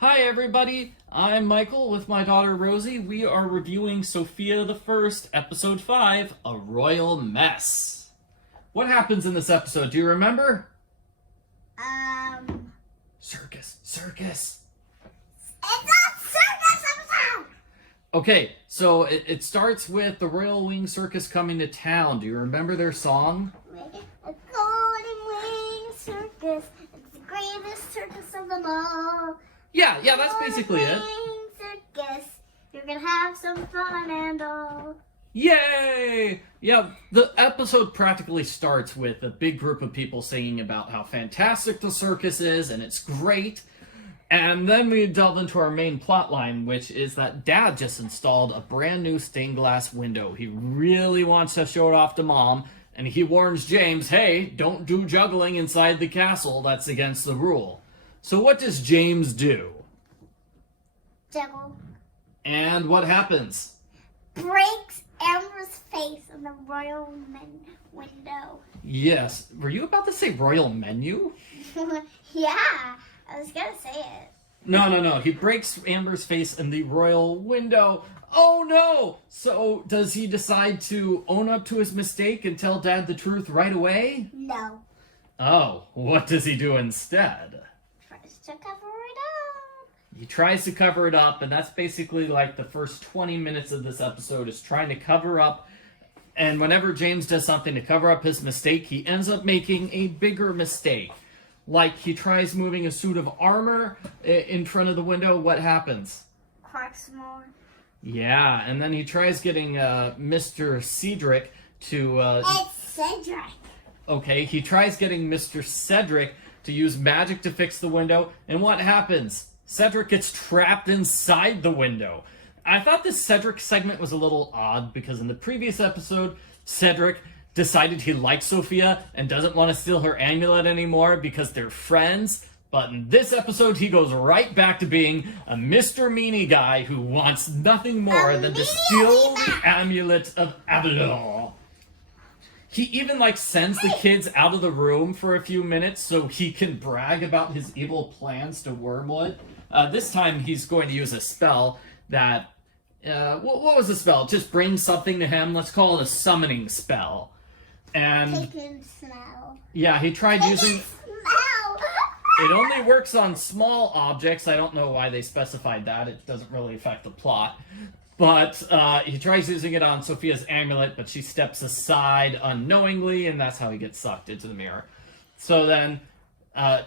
Hi everybody, I'm Michael with my daughter Rosie. We are reviewing Sofia the First, episode 5, A Royal Mess. What happens in this episode? Do you remember? Circus. It's a circus episode! Okay, so it starts with the Royal Wing Circus coming to town. Do you remember their song? A golden wing circus. It's the greatest circus of them all. Yeah, that's basically it. Circus. You're gonna have some fun and all. Yay! Yeah, the episode practically starts with a big group of people singing about how fantastic the circus is and it's great. And then we delve into our main plot line, which is that Dad just installed a brand new stained glass window. He really wants to show it off to Mom, and he warns James, hey, don't do juggling inside the castle. That's against the rule. So what does James do? Juggle. And what happens? Breaks Amber's face in the royal window. Yes. Were you about to say royal menu? Yeah, I was gonna say it. No. He breaks Amber's face in the royal window. Oh no! So does he decide to own up to his mistake and tell Dad the truth right away? No. Oh, what does he do instead? Tries to cover it up. He tries to cover it up, and that's basically like the first 20 minutes of this episode is trying to cover up. And whenever James does something to cover up his mistake, he ends up making a bigger mistake. Like he tries moving a suit of armor in front of the window. What happens? Cracks more. Yeah, and then he tries getting Mr. Cedric to... It's Cedric. Okay, he tries getting Mr. Cedric to use magic to fix the window, and what happens? Cedric gets trapped inside the window. I thought this Cedric segment was a little odd, because in the previous episode, Cedric decided he likes Sofia and doesn't want to steal her amulet anymore because they're friends. But in this episode, he goes right back to being a Mr. Meanie guy who wants nothing more than to steal the amulet of Avalon. He even, sends the kids out of the room for a few minutes so he can brag about his evil plans to Wormwood. This time, he's going to use a spell that... what was the spell? Just bring something to him. Let's call it a summoning spell. And... Take and smell. Yeah, he tried using... Smell! It only works on small objects. I don't know why they specified that. It doesn't really affect the plot. But he tries using it on Sofia's amulet, but she steps aside unknowingly, and that's how he gets sucked into the mirror. So then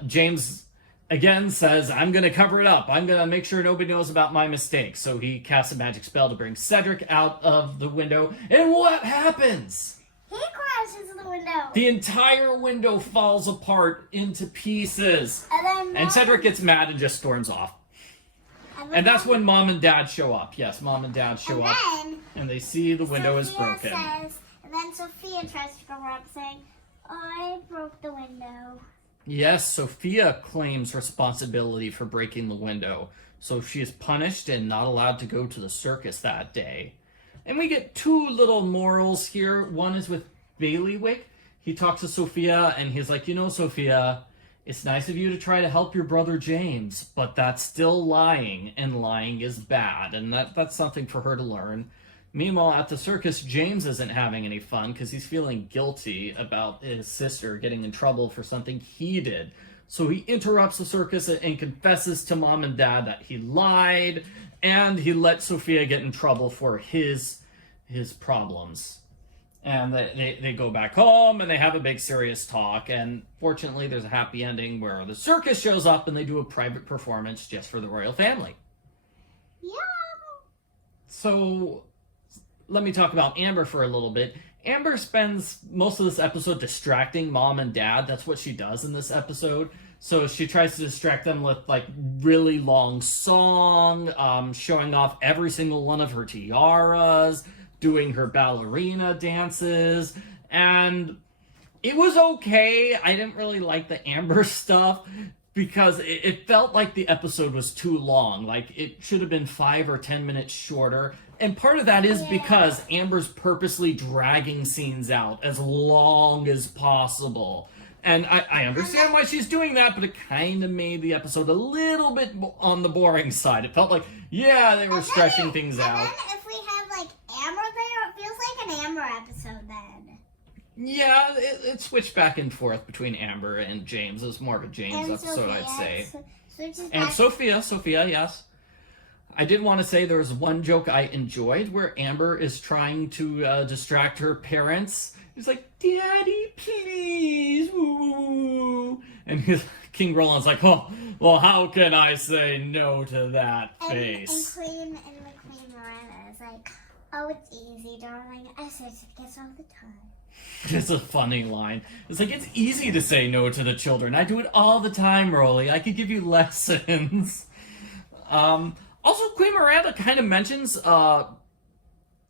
James again says, I'm going to cover it up. I'm going to make sure nobody knows about my mistake. So he casts a magic spell to bring Cedric out of the window. And what happens? He crashes in the window. The entire window falls apart into pieces. And Cedric gets mad and just storms off. And that's when Mom and Dad show up. Yes, Mom and Dad show up. And they see the window is broken. And then Sofia tries to cover up saying, I broke the window. Yes, Sofia claims responsibility for breaking the window. So she is punished and not allowed to go to the circus that day. And we get two little morals here. One is with Bailiwick. He talks to Sofia and he's like, Sofia, it's nice of you to try to help your brother James, but that's still lying, and lying is bad, and that's something for her to learn. Meanwhile, at the circus, James isn't having any fun because he's feeling guilty about his sister getting in trouble for something he did. So he interrupts the circus and confesses to Mom and Dad that he lied, and he let Sofia get in trouble for his problems. And they go back home, and they have a big serious talk, and fortunately there's a happy ending where the circus shows up and they do a private performance just for the royal family. Yeah. So, let me talk about Amber for a little bit. Amber spends most of this episode distracting Mom and Dad. That's what she does in this episode. So she tries to distract them with, really long song, showing off every single one of her tiaras, doing her ballerina dances, and it was okay. I didn't really like the Amber stuff because it felt like the episode was too long. It should have been 5 or 10 minutes shorter. And part of that is because Amber's purposely dragging scenes out as long as possible. And I understand why she's doing that, but it kind of made the episode a little bit on the boring side. It felt like, yeah, they were stretching things out. And then if we have, like, Amber there, it feels like an Amber episode then. Yeah, it switched back and forth between Amber and James. It was more of a James episode, I'd say. And Sophia, yes. I did want to say there was one joke I enjoyed where Amber is trying to distract her parents. He's like, Daddy, please, woo. And King Roland's like, oh, well, how can I say no to that face? And Queen Miranda is like, oh, it's easy, darling. I say certificates all the time. It's a funny line. It's like, it's easy to say no to the children. I do it all the time, Rolly. I could give you lessons. Also, Queen Miranda kind of mentions,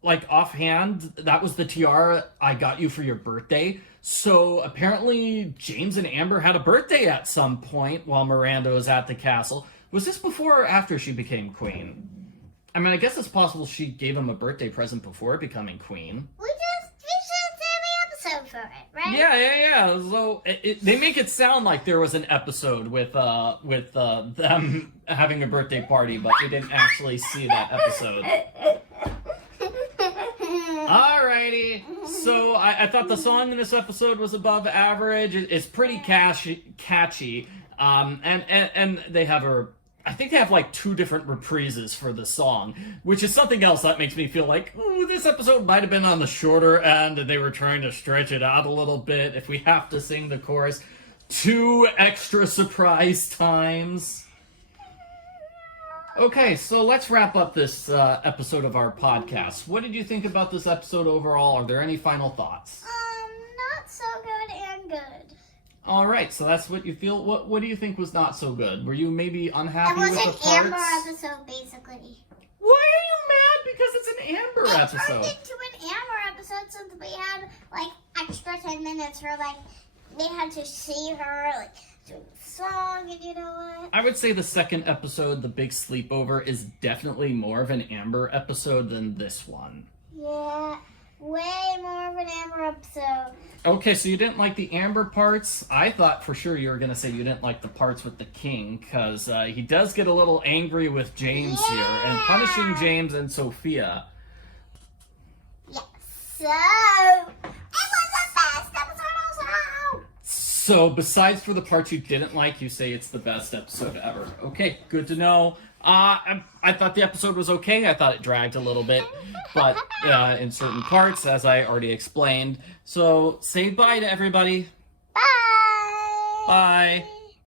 like, offhand, that was the tiara I got you for your birthday. So, apparently, James and Amber had a birthday at some point while Miranda was at the castle. Was this before or after she became queen? I mean, I guess it's possible she gave him a birthday present before becoming queen. We should do the episode for it, right? Yeah. So they make it sound like there was an episode with them having a birthday party, but we didn't actually see that episode. Alrighty. So I thought the song in this episode was above average. It's pretty catchy. And they have I think they have like 2 different reprises for the song, which is something else that makes me feel like, ooh, this episode might have been on the shorter end and they were trying to stretch it out a little bit if we have to sing the chorus 2 extra surprise times. Okay, so let's wrap up this episode of our podcast. What did you think about this episode overall? Are there any final thoughts? Not so good and good. All right, so that's what you feel. What do you think was not so good? Were you maybe unhappy with the parts? It was an Amber episode, basically. Why are you mad? Because it's an Amber episode. It turned into an Amber episode since we had, like, extra 10 minutes where, like, they had to see her, like, doing the song, and you know what? I would say the second episode, The Big Sleepover, is definitely more of an Amber episode than this one. Yeah, way more of an Amber episode. Okay, so you didn't like the Amber parts. I thought for sure you were going to say you didn't like the parts with the king, because he does get a little angry with James here, and punishing James and Sophia. Yeah, so it was the best episode also! So, besides for the parts you didn't like, you say it's the best episode ever. Okay, good to know. I thought the episode was okay. I thought it dragged a little bit, but in certain parts, as I already explained. So, say bye to everybody. Bye! Bye.